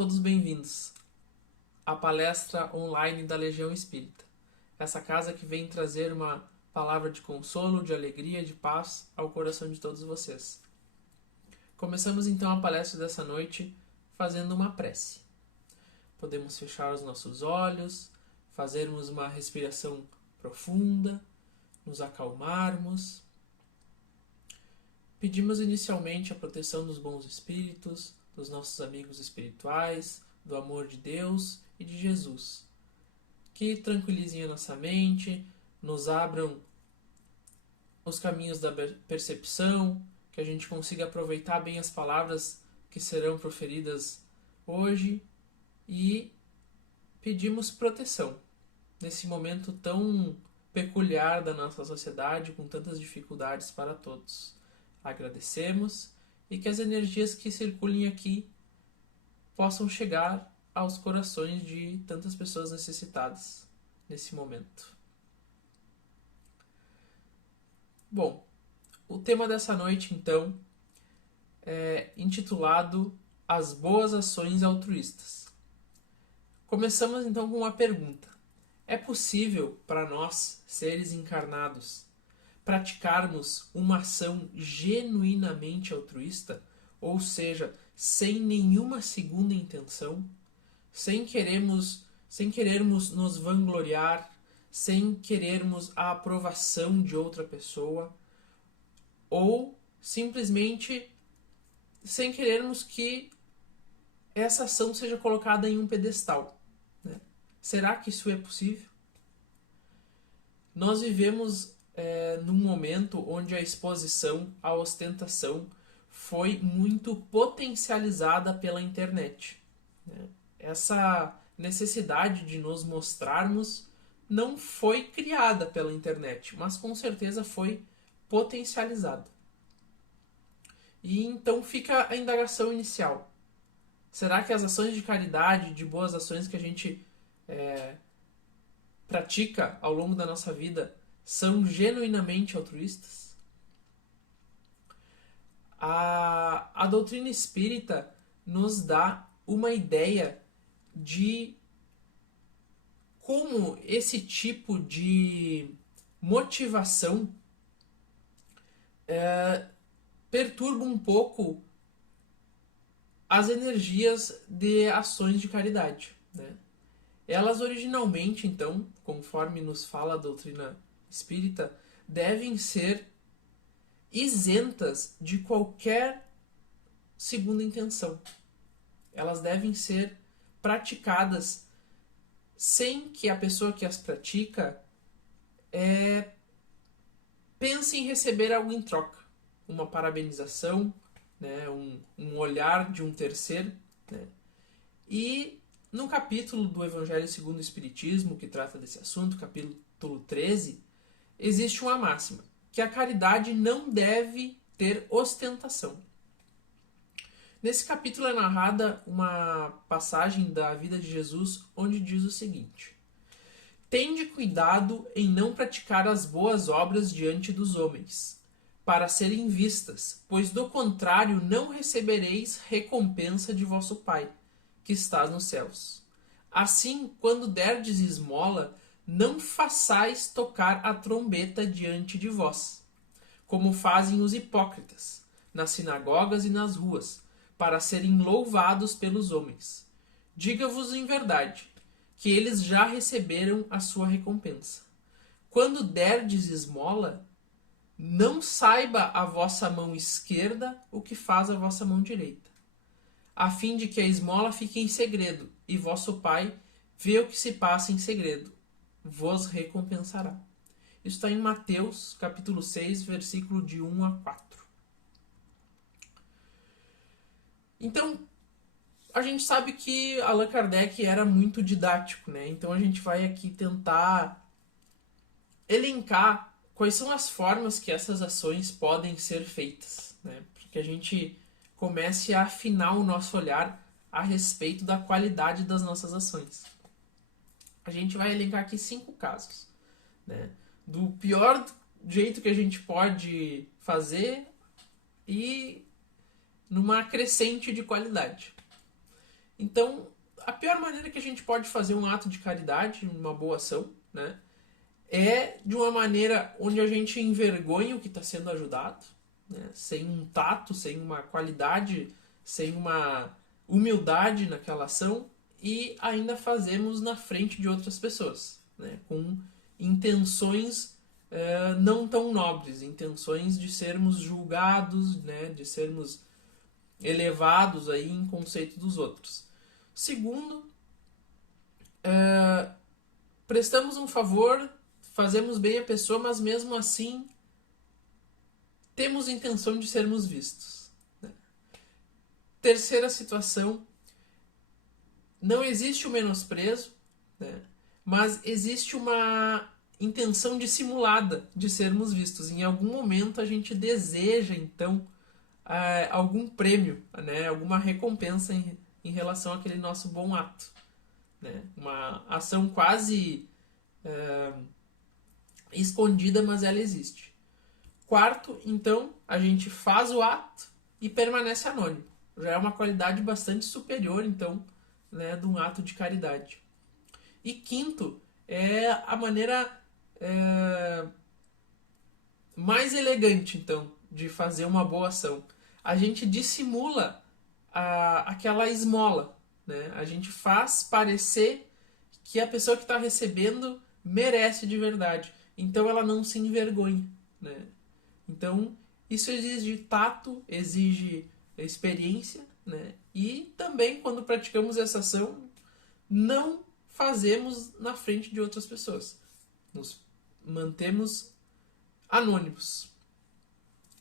todos bem-vindos à palestra online da Legião Espírita. Essa casa que vem trazer uma palavra de consolo, de alegria, de paz ao coração de todos vocês. Começamos então a palestra dessa noite fazendo uma prece. Podemos fechar os nossos olhos, fazermos uma respiração profunda, nos acalmarmos. Pedimos inicialmente a proteção dos bons espíritos, dos nossos amigos espirituais, do amor de Deus e de Jesus, que tranquilizem a nossa mente, nos abram os caminhos da percepção, que a gente consiga aproveitar bem as palavras que serão proferidas hoje e pedimos proteção nesse momento tão peculiar da nossa sociedade, com tantas dificuldades para todos. Agradecemos e que as energias que circulem aqui possam chegar aos corações de tantas pessoas necessitadas nesse momento. Bom, o tema dessa noite então é intitulado As Boas Ações Altruístas. Começamos então com uma pergunta. É possível para nós, seres encarnados, praticarmos uma ação genuinamente altruísta, ou seja, sem nenhuma segunda intenção, sem querermos nos vangloriar, sem querermos a aprovação de outra pessoa, ou simplesmente sem querermos que essa ação seja colocada em um pedestal, né? Será que isso é possível? Nós vivemos num momento onde a exposição, a ostentação foi muito potencializada pela internet, né? Essa necessidade de nos mostrarmos não foi criada pela internet, mas com certeza foi potencializada. E então fica a indagação inicial. Será que as ações de caridade, de boas ações que a gente pratica ao longo da nossa vida são genuinamente altruístas? A doutrina espírita nos dá uma ideia de como esse tipo de motivação perturba um pouco as energias de ações de caridade, né? Elas originalmente, então, conforme nos fala a doutrina espírita, devem ser isentas de qualquer segunda intenção. Elas devem ser praticadas sem que a pessoa que as pratica pense em receber algo em troca. Uma parabenização, né, um olhar de um terceiro, né? E no capítulo do Evangelho segundo o Espiritismo, que trata desse assunto, capítulo 13, existe uma máxima, que a caridade não deve ter ostentação. Nesse capítulo é narrada uma passagem da vida de Jesus, onde diz o seguinte: Tende cuidado em não praticar as boas obras diante dos homens, para serem vistas, pois do contrário não recebereis recompensa de vosso Pai, que estás nos céus. Assim, quando derdes esmola, não façais tocar a trombeta diante de vós, como fazem os hipócritas, nas sinagogas e nas ruas, para serem louvados pelos homens. Diga-vos em verdade, que eles já receberam a sua recompensa. Quando derdes esmola, não saiba a vossa mão esquerda o que faz a vossa mão direita, a fim de que a esmola fique em segredo, e vosso Pai vê o que se passa em segredo, vos recompensará. Isso está em Mateus, capítulo 6, versículo de 1 a 4. Então, a gente sabe que Allan Kardec era muito didático, né? Então a gente vai aqui tentar elencar quais são as formas que essas ações podem ser feitas, né? Para que a gente comece a afinar o nosso olhar a respeito da qualidade das nossas ações. A gente vai elencar aqui 5 casos, né? Do pior jeito que a gente pode fazer e numa crescente de qualidade. Então, a pior maneira que a gente pode fazer um ato de caridade, uma boa ação, né, é de uma maneira onde a gente envergonha o que está sendo ajudado, né, sem um tato, sem uma qualidade, sem uma humildade naquela ação, e ainda fazemos na frente de outras pessoas, né, com intenções não tão nobres, intenções de sermos julgados, né, de sermos elevados aí em conceito dos outros. Segundo, prestamos um favor, fazemos bem a pessoa, mas mesmo assim temos intenção de sermos vistos. Né? Terceira situação, não existe o menosprezo, né? Mas existe uma intenção dissimulada de sermos vistos. Em algum momento a gente deseja, então, algum prêmio, né? Alguma recompensa em relação àquele nosso bom ato. Né? Uma ação quase escondida, mas ela existe. Quarto, então, a gente faz o ato e permanece anônimo. Já é uma qualidade bastante superior, então, né, de um ato de caridade. E quinto, é a maneira mais elegante, então, de fazer uma boa ação. A gente dissimula aquela esmola, né? A gente faz parecer que a pessoa que está recebendo merece de verdade. Então ela não se envergonha, né? Então isso exige tato, exige experiência, né? E também quando praticamos essa ação, não fazemos na frente de outras pessoas. Nos mantemos anônimos.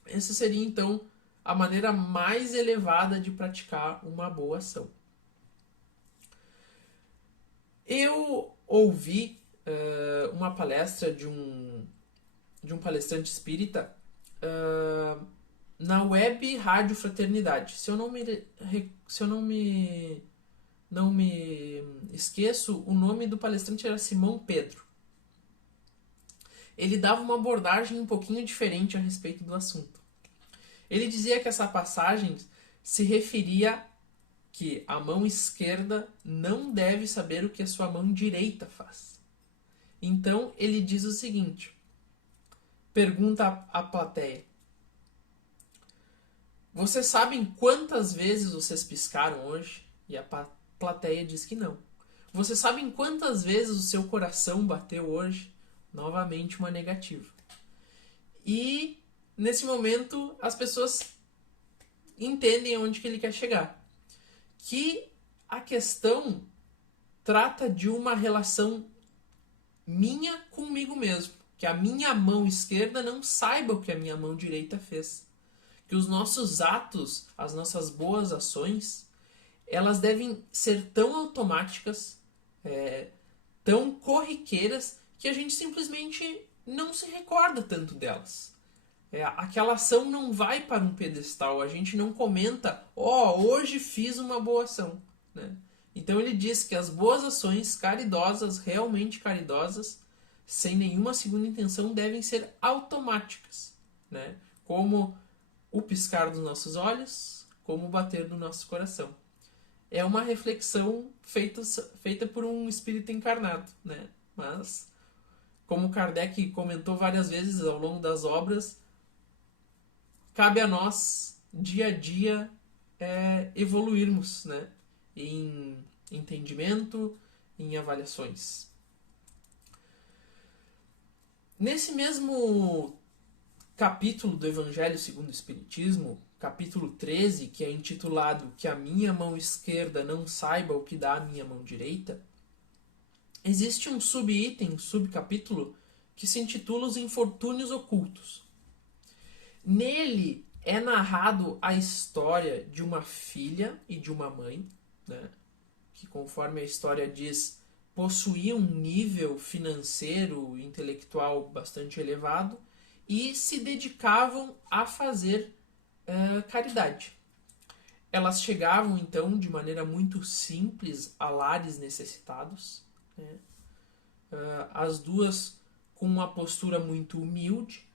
Essa seria então a maneira mais elevada de praticar uma boa ação. Eu ouvi uma palestra de um palestrante espírita na web Rádio Fraternidade. Se eu não me esqueço, o nome do palestrante era Simão Pedro. Ele dava uma abordagem um pouquinho diferente a respeito do assunto. Ele dizia que essa passagem se referia que a mão esquerda não deve saber o que a sua mão direita faz. Então ele diz o seguinte, pergunta à plateia: vocês sabem quantas vezes vocês piscaram hoje? E a plateia diz que não. Vocês sabem quantas vezes o seu coração bateu hoje? Novamente uma negativa. E nesse momento as pessoas entendem onde que ele quer chegar. Que a questão trata de uma relação minha comigo mesmo. Que a minha mão esquerda não saiba o que a minha mão direita fez. Que os nossos atos, as nossas boas ações, elas devem ser tão automáticas, tão corriqueiras, que a gente simplesmente não se recorda tanto delas. Aquela ação não vai para um pedestal, a gente não comenta, hoje fiz uma boa ação. Né? Então ele diz que as boas ações caridosas, realmente caridosas, sem nenhuma segunda intenção, devem ser automáticas. Né? Como o piscar dos nossos olhos, como o bater do nosso coração. É uma reflexão feita por um espírito encarnado. Né? Mas, como Kardec comentou várias vezes ao longo das obras, cabe a nós, dia a dia, evoluirmos, né? Em entendimento, em avaliações. Nesse mesmo capítulo do Evangelho segundo o Espiritismo, capítulo 13, que é intitulado Que a minha mão esquerda não saiba o que dá a minha mão direita, existe um subitem, subcapítulo, que se intitula Os Infortúnios Ocultos. Nele é narrado a história de uma filha e de uma mãe, né, que, conforme a história diz, possuíam um nível financeiro e intelectual bastante elevado e se dedicavam a fazer caridade. Elas chegavam, então, de maneira muito simples a lares necessitados, né, as duas com uma postura muito humilde,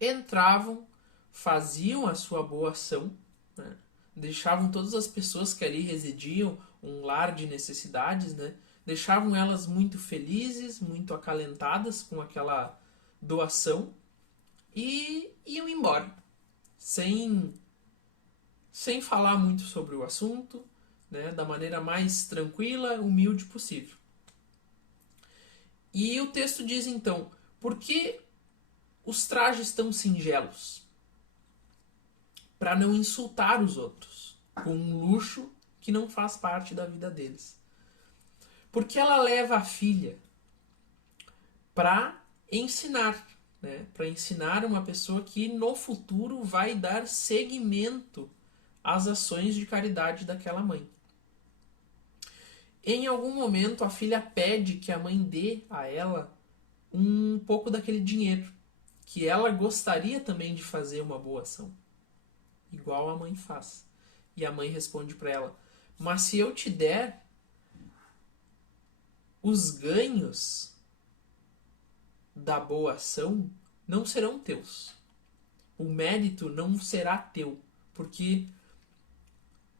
entravam, faziam a sua boa ação, né? deixavam todas as pessoas que ali residiam, um lar de necessidades, né? Deixavam elas muito felizes, muito acalentadas com aquela doação e iam embora, sem falar muito sobre o assunto, né? Da maneira mais tranquila, humilde possível. E o texto diz então, por que os trajes tão singelos? Para não insultar os outros, com um luxo que não faz parte da vida deles. Porque ela leva a filha para ensinar, né? Para ensinar uma pessoa que no futuro vai dar seguimento às ações de caridade daquela mãe. Em algum momento a filha pede que a mãe dê a ela um pouco daquele dinheiro, que ela gostaria também de fazer uma boa ação, igual a mãe faz. E a mãe responde para ela: mas se eu te der, os ganhos da boa ação não serão teus. O mérito não será teu, porque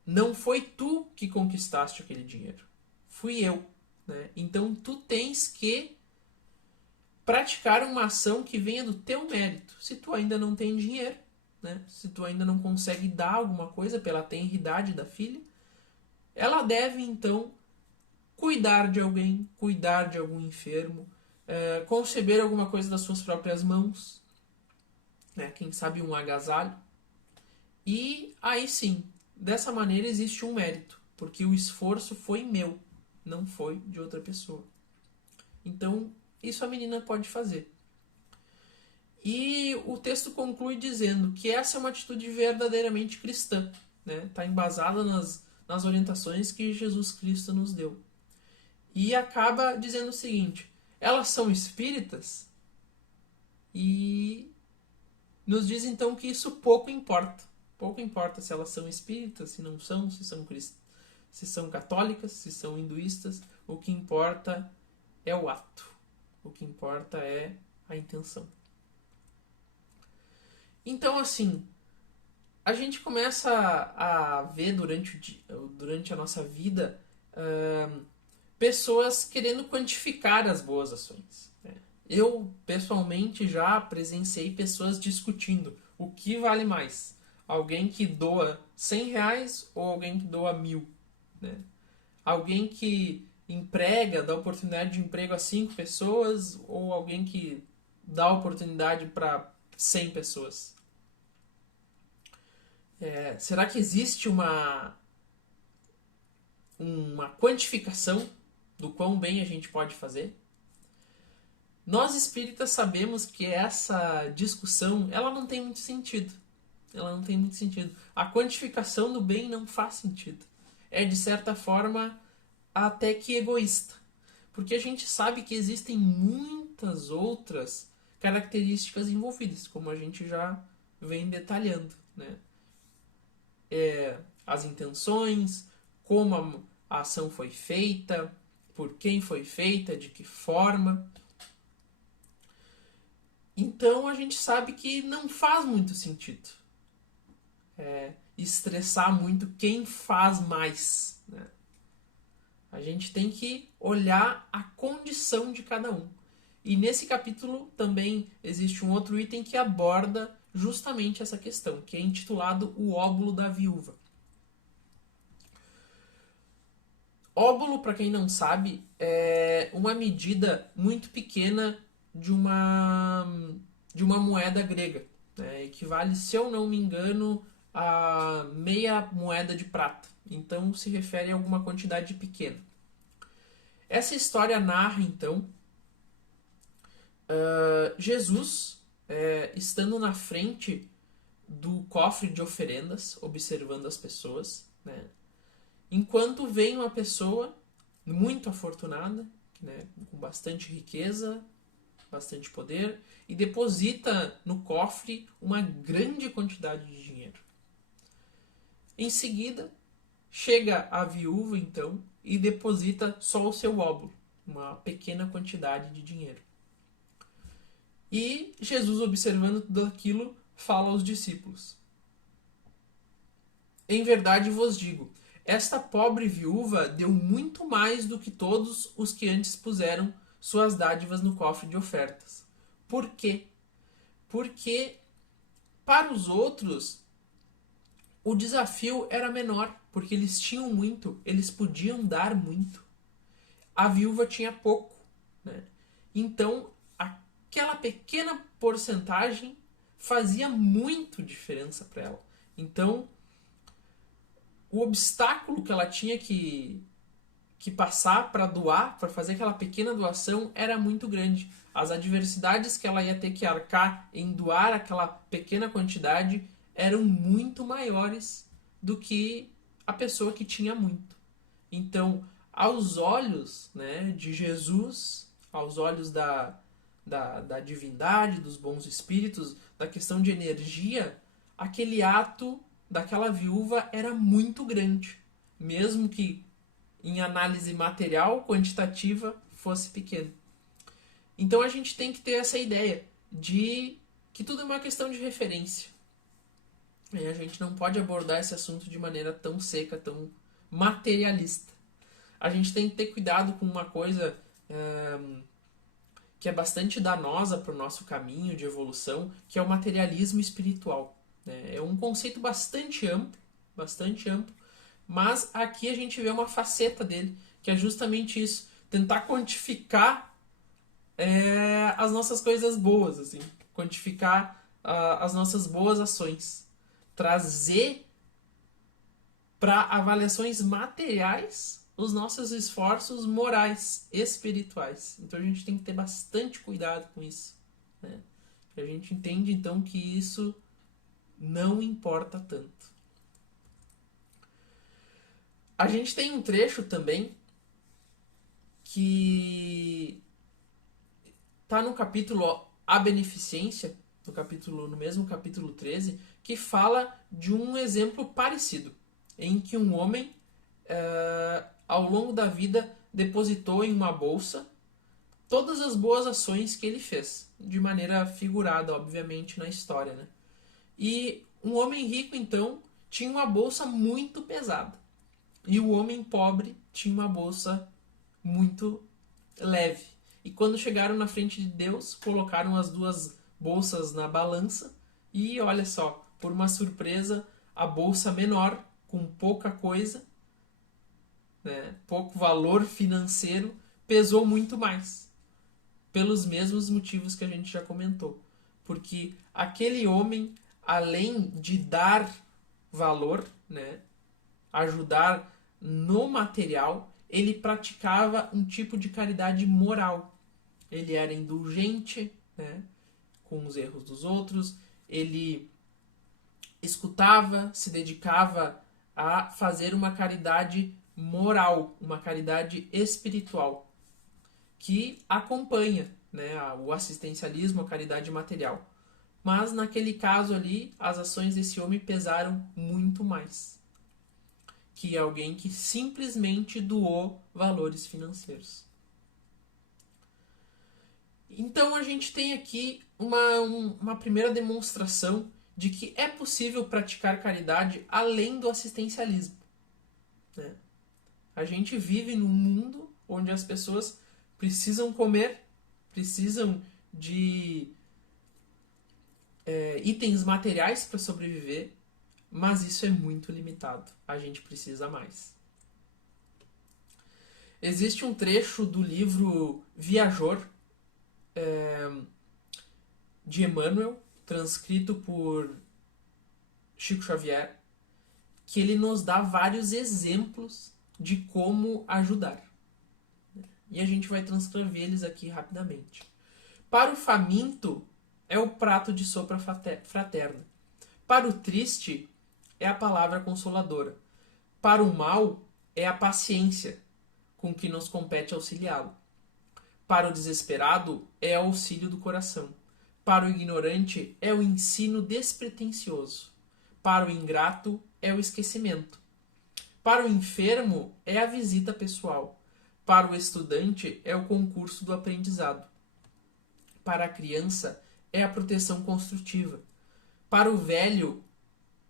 não foi tu que conquistaste aquele dinheiro. Fui eu. Né? Então tu tens que praticar uma ação que venha do teu mérito. Se tu ainda não tem dinheiro, né? Se tu ainda não consegue dar alguma coisa pela tenridade da filha, ela deve então cuidar de alguém, cuidar de algum enfermo, conceber alguma coisa das suas próprias mãos, né? Quem sabe um agasalho. E aí sim, dessa maneira existe um mérito, porque o esforço foi meu, não foi de outra pessoa. Então, isso a menina pode fazer. E o texto conclui dizendo que essa é uma atitude verdadeiramente cristã, né? Está embasada nas orientações que Jesus Cristo nos deu. E acaba dizendo o seguinte: elas são espíritas e nos diz então que isso pouco importa. Pouco importa se elas são espíritas, se não são, se são católicas, se são hinduístas. O que importa é o ato. O que importa é a intenção. Então, assim, a gente começa a ver durante a nossa vida pessoas querendo quantificar as boas ações. Né? Eu, pessoalmente, já presenciei pessoas discutindo o que vale mais. Alguém que doa R$100 ou alguém que doa 1.000. Né? Alguém que dá oportunidade de emprego a 5 pessoas ou alguém que dá oportunidade para 100 pessoas. Será que existe uma quantificação do quão bem a gente pode fazer? Nós espíritas sabemos que essa discussão ela não tem muito sentido. Ela não tem muito sentido. A quantificação do bem não faz sentido. É, de certa forma, até que egoísta. Porque a gente sabe que existem muitas outras características envolvidas, como a gente já vem detalhando. Né? As intenções, como a ação foi feita, por quem foi feita, de que forma. Então a gente sabe que não faz muito sentido estressar muito quem faz mais. Né? A gente tem que olhar a condição de cada um. E nesse capítulo também existe um outro item que aborda justamente essa questão, que é intitulado O Óbolo da Viúva. Óbolo, para quem não sabe, é uma medida muito pequena de uma moeda grega. Né? Equivale, se eu não me engano, a meia moeda de prata. Então se refere a alguma quantidade pequena. Essa história narra, então, Jesus estando na frente do cofre de oferendas, observando as pessoas, né? Enquanto vem uma pessoa muito afortunada, né, com bastante riqueza, bastante poder, e deposita no cofre uma grande quantidade de dinheiro. Em seguida, chega a viúva, então, e deposita só o seu óbolo, uma pequena quantidade de dinheiro. E Jesus, observando tudo aquilo, fala aos discípulos: Em verdade vos digo, esta pobre viúva deu muito mais do que todos os que antes puseram suas dádivas no cofre de ofertas. Por quê? Porque para os outros o desafio era menor, porque eles tinham muito, eles podiam dar muito. A viúva tinha pouco, né? Então, aquela pequena porcentagem fazia muito diferença para ela. Então, o obstáculo que ela tinha que passar para doar, para fazer aquela pequena doação, era muito grande. As adversidades que ela ia ter que arcar em doar aquela pequena quantidade eram muito maiores do que a pessoa que tinha muito. Então, aos olhos, né, de Jesus, aos olhos da divindade, dos bons espíritos, da questão de energia, aquele ato daquela viúva era muito grande, mesmo que em análise material, quantitativa, fosse pequeno. Então a gente tem que ter essa ideia de que tudo é uma questão de referência. E a gente não pode abordar esse assunto de maneira tão seca, tão materialista. A gente tem que ter cuidado com uma coisa que é bastante danosa para o nosso caminho de evolução, que é o materialismo espiritual. É um conceito bastante amplo, mas aqui a gente vê uma faceta dele, que é justamente isso, tentar quantificar as nossas coisas boas, assim, quantificar as nossas boas ações, trazer para avaliações materiais os nossos esforços morais, espirituais. Então a gente tem que ter bastante cuidado com isso, né? A gente entende então que isso não importa tanto. A gente tem um trecho também que está no capítulo A Beneficência, no mesmo capítulo 13, que fala de um exemplo parecido, em que um homem, ao longo da vida, depositou em uma bolsa todas as boas ações que ele fez, de maneira figurada, obviamente, na história, né? E um homem rico, então, tinha uma bolsa muito pesada. E o homem pobre tinha uma bolsa muito leve. E quando chegaram na frente de Deus, colocaram as duas bolsas na balança e, olha só, por uma surpresa, a bolsa menor, com pouca coisa, né, pouco valor financeiro, pesou muito mais. Pelos mesmos motivos que a gente já comentou. Porque aquele homem, além de dar valor, né, ajudar no material, ele praticava um tipo de caridade moral. Ele era indulgente, né, com os erros dos outros, ele escutava, se dedicava a fazer uma caridade moral, uma caridade espiritual, que acompanha, né, o assistencialismo, a caridade material. Mas naquele caso ali, as ações desse homem pesaram muito mais que alguém que simplesmente doou valores financeiros. Então a gente tem aqui uma primeira demonstração de que é possível praticar caridade além do assistencialismo, né? A gente vive num mundo onde as pessoas precisam comer, precisam de itens materiais para sobreviver, mas isso é muito limitado. A gente precisa mais. Existe um trecho do livro Viajor, de Emmanuel, transcrito por Chico Xavier, que ele nos dá vários exemplos de como ajudar. E a gente vai transcrever eles aqui rapidamente. Para o faminto é o prato de sopa fraterna. Para o triste é a palavra consoladora. Para o mal é a paciência com que nos compete auxiliá-lo. Para o desesperado é o auxílio do coração. Para o ignorante é o ensino despretensioso. Para o ingrato é o esquecimento. Para o enfermo é a visita pessoal. Para o estudante é o concurso do aprendizado. Para a criança é a proteção construtiva. Para o velho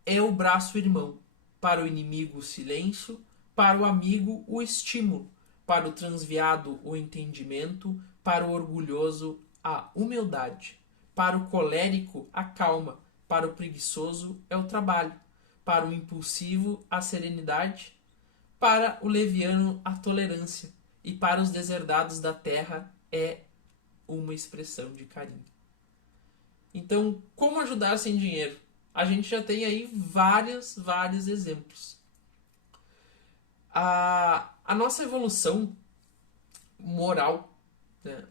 é o braço irmão. para o inimigo o silêncio, para o amigo o estímulo, para o transviado o entendimento, para o orgulhoso a humildade, para o colérico a calma, para o preguiçoso é o trabalho, para o impulsivo a serenidade, para o leviano a tolerância, e para os deserdados da terra é uma expressão de carinho. Então, como ajudar sem dinheiro? A gente já tem aí vários exemplos. A nossa evolução moral, né,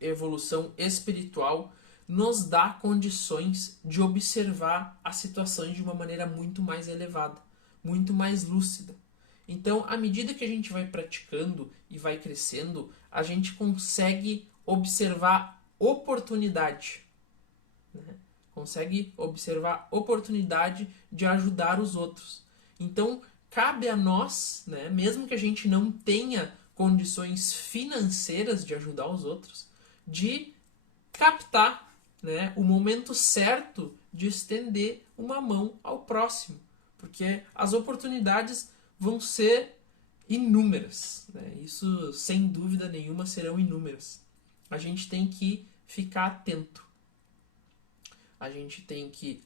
evolução espiritual, nos dá condições de observar as situações de uma maneira muito mais elevada, muito mais lúcida. Então, à medida que a gente vai praticando e vai crescendo, a gente consegue observar oportunidade. Né? Consegue observar oportunidade de ajudar os outros. Então, cabe a nós, né, mesmo que a gente não tenha condições financeiras de ajudar os outros, de captar, né, o momento certo de estender uma mão ao próximo. Porque as oportunidades vão ser inúmeras. Né? Isso, sem dúvida nenhuma, serão inúmeras. A gente tem que ficar atento. A gente tem que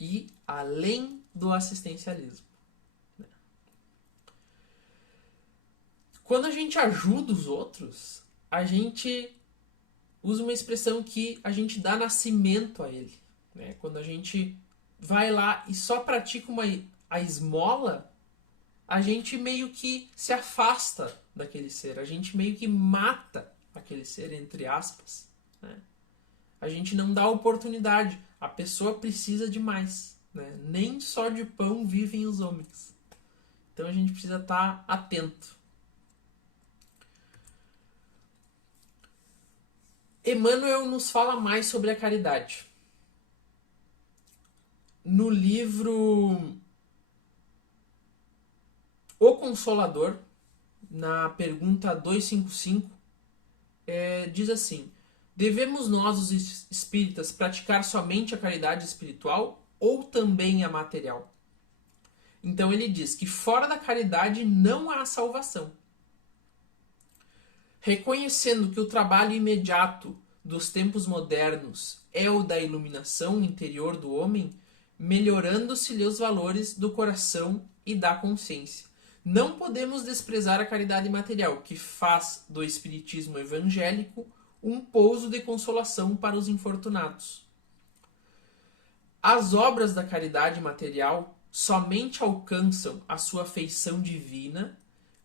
ir além do assistencialismo. Né? Quando a gente ajuda os outros, a gente usa uma expressão que a gente dá nascimento a ele. Né? Quando a gente vai lá e só pratica a esmola, a gente meio que se afasta daquele ser, a gente meio que mata aquele ser, entre aspas. Né? A gente não dá oportunidade, a pessoa precisa de mais. Né? Nem só de pão vivem os homens. Então a gente precisa estar atento. Emmanuel nos fala mais sobre a caridade. No livro O Consolador, na pergunta 255, diz assim: devemos nós, os espíritas, praticar somente a caridade espiritual ou também a material? Então ele diz que fora da caridade não há salvação. Reconhecendo que o trabalho imediato dos tempos modernos é o da iluminação interior do homem, melhorando-se-lhe os valores do coração e da consciência. Não podemos desprezar a caridade material, que faz do espiritismo evangélico um pouso de consolação para os infortunados. As obras da caridade material somente alcançam a sua feição divina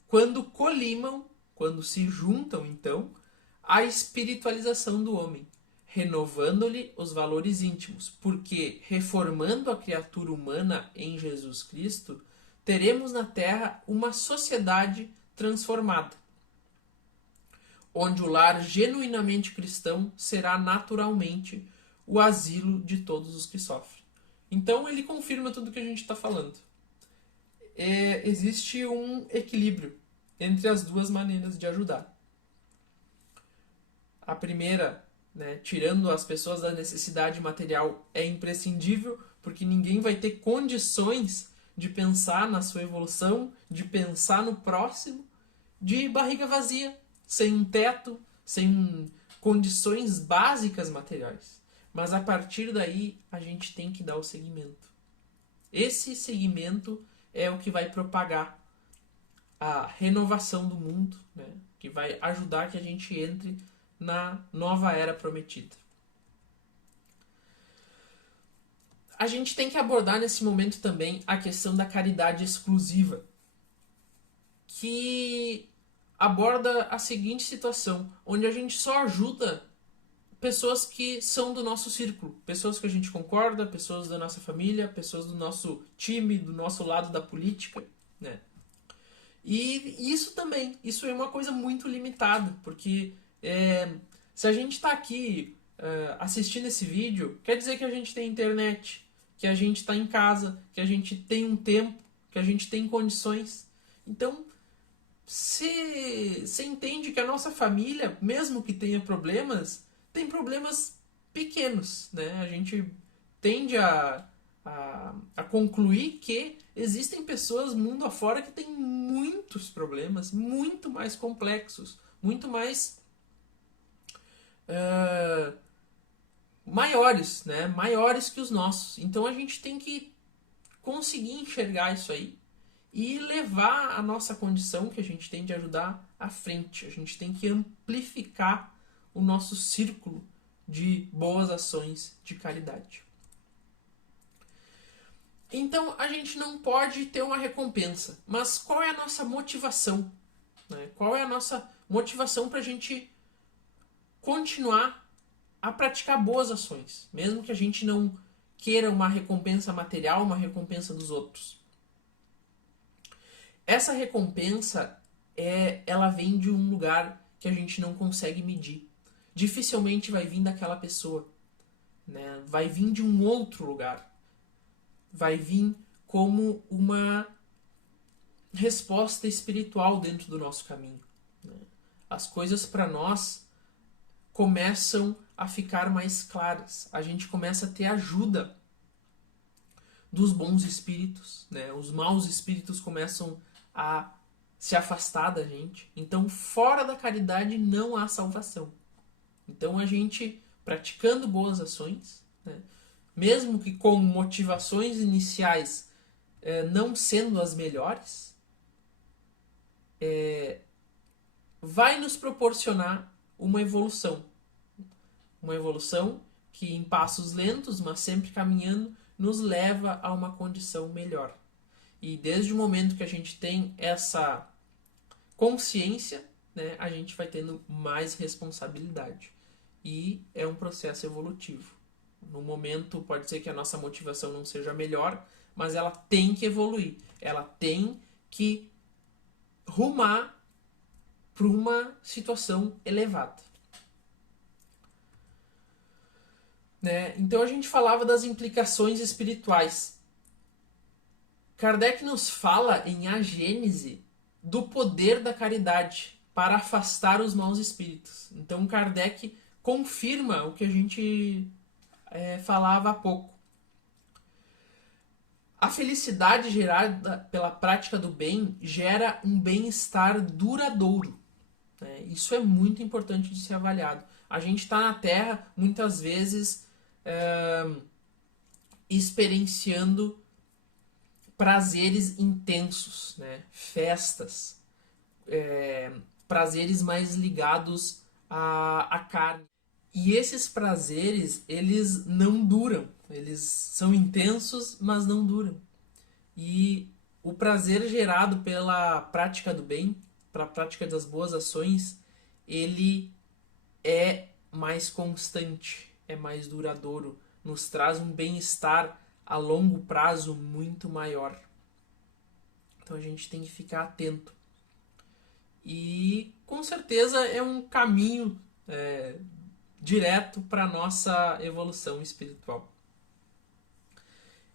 quando colimam, quando se juntam, então, à espiritualização do homem, renovando-lhe os valores íntimos, porque, reformando a criatura humana em Jesus Cristo, teremos na Terra uma sociedade transformada, onde o lar genuinamente cristão será naturalmente o asilo de todos os que sofrem. Então ele confirma tudo o que a gente está falando. Existe um equilíbrio entre as duas maneiras de ajudar. A primeira, né, tirando as pessoas da necessidade material, é imprescindível, porque ninguém vai ter condições de pensar na sua evolução, de pensar no próximo, de barriga vazia, sem um teto, sem condições básicas materiais. Mas a partir daí a gente tem que dar o seguimento. Esse seguimento é o que vai propagar a renovação do mundo, né? Que vai ajudar que a gente entre na nova era prometida. A gente tem que abordar nesse momento também a questão da caridade exclusiva, que aborda a seguinte situação, onde a gente só ajuda pessoas que são do nosso círculo, pessoas que a gente concorda, pessoas da nossa família, pessoas do nosso time, do nosso lado da política, né? E isso também, isso é uma coisa muito limitada, porque se a gente está aqui assistindo esse vídeo, quer dizer que a gente tem internet, que a gente está em casa, que a gente tem um tempo, que a gente tem condições. Então, você entende que a nossa família, mesmo que tenha problemas, tem problemas pequenos, né? A gente tende a a concluir que existem pessoas mundo afora que têm muitos problemas, muito mais complexos, muito mais maiores, né? Maiores que os nossos. Então a gente tem que conseguir enxergar isso aí e levar a nossa condição que a gente tem de ajudar à frente. A gente tem que amplificar o nosso círculo de boas ações de caridade. Então a gente não pode ter uma recompensa, mas qual é a nossa motivação? Né? Qual é a nossa motivação para a gente continuar a praticar boas ações, mesmo que a gente não queira uma recompensa material, uma recompensa dos outros? Essa recompensa ela vem de um lugar que a gente não consegue medir. Dificilmente vai vir daquela pessoa, né? Vai vir de um outro lugar. Vai vir como uma resposta espiritual dentro do nosso caminho. Né? As coisas para nós começam a ficar mais claras. A gente começa a ter ajuda dos bons espíritos. Né? Os maus espíritos começam a se afastar da gente. Então, fora da caridade não há salvação. Então, a gente praticando boas ações, né? Mesmo que com motivações iniciais não sendo as melhores, vai nos proporcionar uma evolução. Uma evolução que em passos lentos, mas sempre caminhando, nos leva a uma condição melhor. E desde o momento que a gente tem essa consciência, né, a gente vai tendo mais responsabilidade. E é um processo evolutivo. No momento pode ser que a nossa motivação não seja melhor, mas ela tem que evoluir. Ela tem que rumar para uma situação elevada. Né? Então a gente falava das implicações espirituais. Kardec nos fala em A Gênese do poder da caridade para afastar os maus espíritos. Então Kardec confirma o que a gente falava há pouco. A felicidade gerada pela prática do bem gera um bem-estar duradouro. Né? Isso é muito importante de ser avaliado. A gente está na Terra, muitas vezes, experienciando prazeres intensos, né? Festas, prazeres mais ligados à carne. E esses prazeres, eles não duram. Eles são intensos, mas não duram. E o prazer gerado pela prática do bem, pela prática das boas ações, ele é mais constante, é mais duradouro, nos traz um bem-estar a longo prazo muito maior. Então a gente tem que ficar atento. E com certeza é um caminho direto para a nossa evolução espiritual.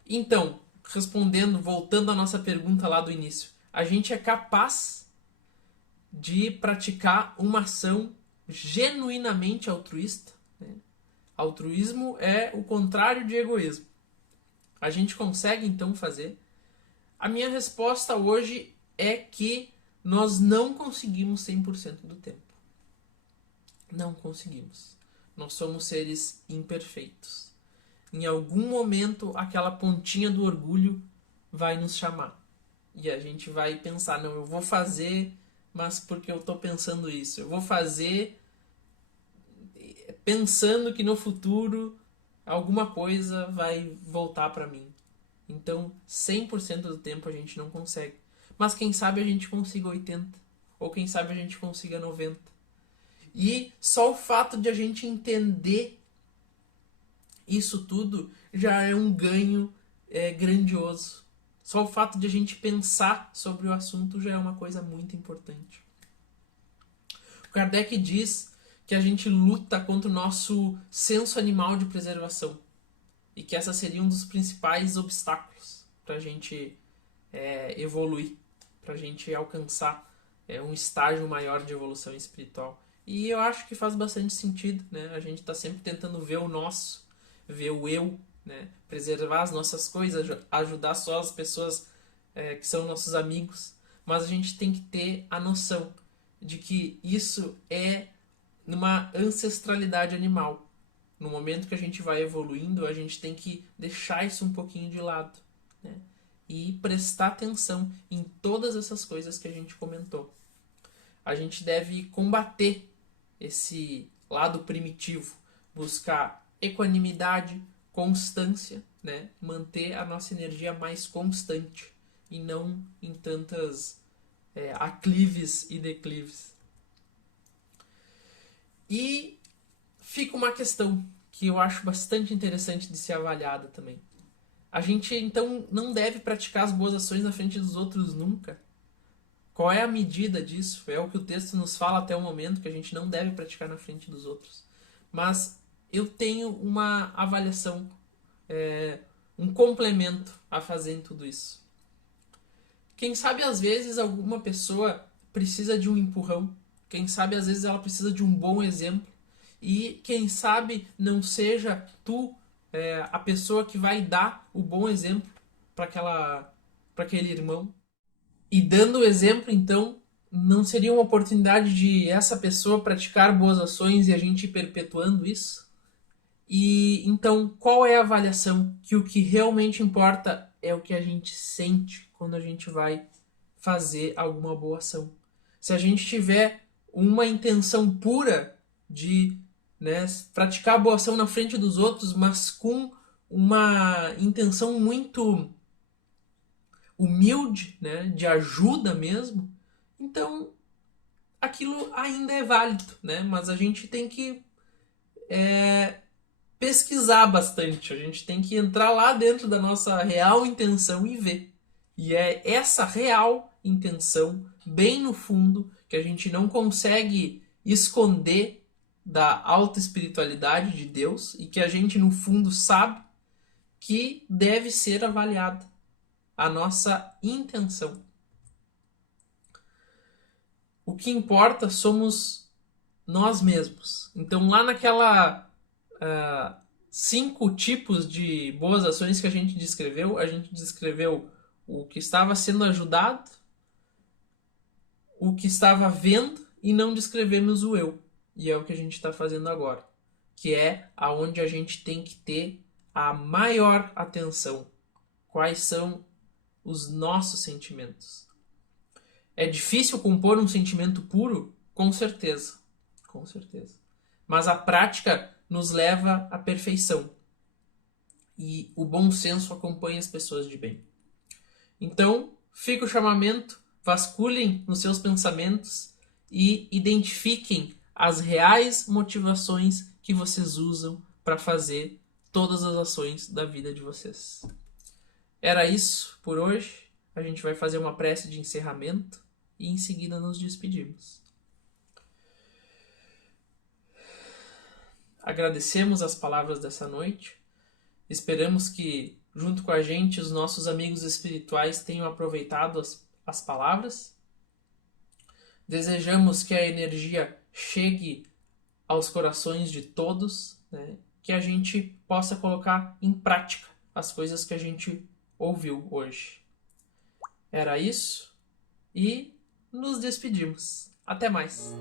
Então, respondendo, voltando à nossa pergunta lá do início, a gente é capaz de praticar uma ação genuinamente altruísta? Né? Altruísmo é o contrário de egoísmo. A gente consegue então fazer? A minha resposta hoje é que nós não conseguimos 100% do tempo. Não conseguimos. Nós somos seres imperfeitos. Em algum momento, aquela pontinha do orgulho vai nos chamar. E a gente vai pensar, não, eu vou fazer, mas porque eu estou pensando isso. Eu vou fazer pensando que no futuro alguma coisa vai voltar para mim. Então, 100% do tempo a gente não consegue. Mas quem sabe a gente consiga 80%. Ou quem sabe a gente consiga 90%. E só o fato de a gente entender isso tudo já é um ganho grandioso. Só o fato de a gente pensar sobre o assunto já é uma coisa muito importante. O Kardec diz que a gente luta contra o nosso senso animal de preservação. E que essa seria um dos principais obstáculos para a gente evoluir, para a gente alcançar um estágio maior de evolução espiritual. E eu acho que faz bastante sentido, né? A gente está sempre tentando ver o nosso, ver o eu, né? Preservar as nossas coisas, ajudar só as pessoas que são nossos amigos, mas a gente tem que ter a noção de que isso é numa ancestralidade animal. No momento que a gente vai evoluindo, a gente tem que deixar isso um pouquinho de lado, né? E prestar atenção em todas essas coisas que a gente comentou. A gente deve combater esse lado primitivo, buscar equanimidade, constância, né? Manter a nossa energia mais constante e não em tantas aclives e declives. E fica uma questão que eu acho bastante interessante de ser avaliada também. A gente, então, não deve praticar as boas ações na frente dos outros nunca. Qual é a medida disso? É o que o texto nos fala até o momento, que a gente não deve praticar na frente dos outros. Mas eu tenho uma avaliação, um complemento a fazer em tudo isso. Quem sabe, às vezes, alguma pessoa precisa de um empurrão. Quem sabe, às vezes, ela precisa de um bom exemplo. E quem sabe não seja tu a pessoa que vai dar o bom exemplo para aquele irmão. E dando o exemplo, então, não seria uma oportunidade de essa pessoa praticar boas ações e a gente ir perpetuando isso? E então, qual é a avaliação? Que o que realmente importa é o que a gente sente quando a gente vai fazer alguma boa ação. Se a gente tiver uma intenção pura de, né, praticar a boa ação na frente dos outros, mas com uma intenção muito humilde, né, de ajuda mesmo, então aquilo ainda é válido, né? Mas a gente tem que pesquisar bastante, a gente tem que entrar lá dentro da nossa real intenção e ver. E é essa real intenção, bem no fundo, que a gente não consegue esconder da alta espiritualidade de Deus e que a gente no fundo sabe que deve ser avaliada a nossa intenção. O que importa somos nós mesmos. Então, lá naquela 5 tipos de boas ações que a gente descreveu o que estava sendo ajudado, o que estava vendo e não descrevemos o eu. E é o que a gente está fazendo agora, que é aonde a gente tem que ter a maior atenção. Quais são os nossos sentimentos? É difícil compor um sentimento puro? Com certeza. Com certeza. Mas a prática nos leva à perfeição. E o bom senso acompanha as pessoas de bem. Então, fica o chamamento, vasculhem nos seus pensamentos e identifiquem as reais motivações que vocês usam para fazer todas as ações da vida de vocês. Era isso por hoje. A gente vai fazer uma prece de encerramento e em seguida nos despedimos. Agradecemos as palavras dessa noite. Esperamos que, junto com a gente, os nossos amigos espirituais tenham aproveitado as palavras. Desejamos que a energia chegue aos corações de todos, né? Que a gente possa colocar em prática as coisas que a gente ouviu hoje. Era isso e nos despedimos. Até mais!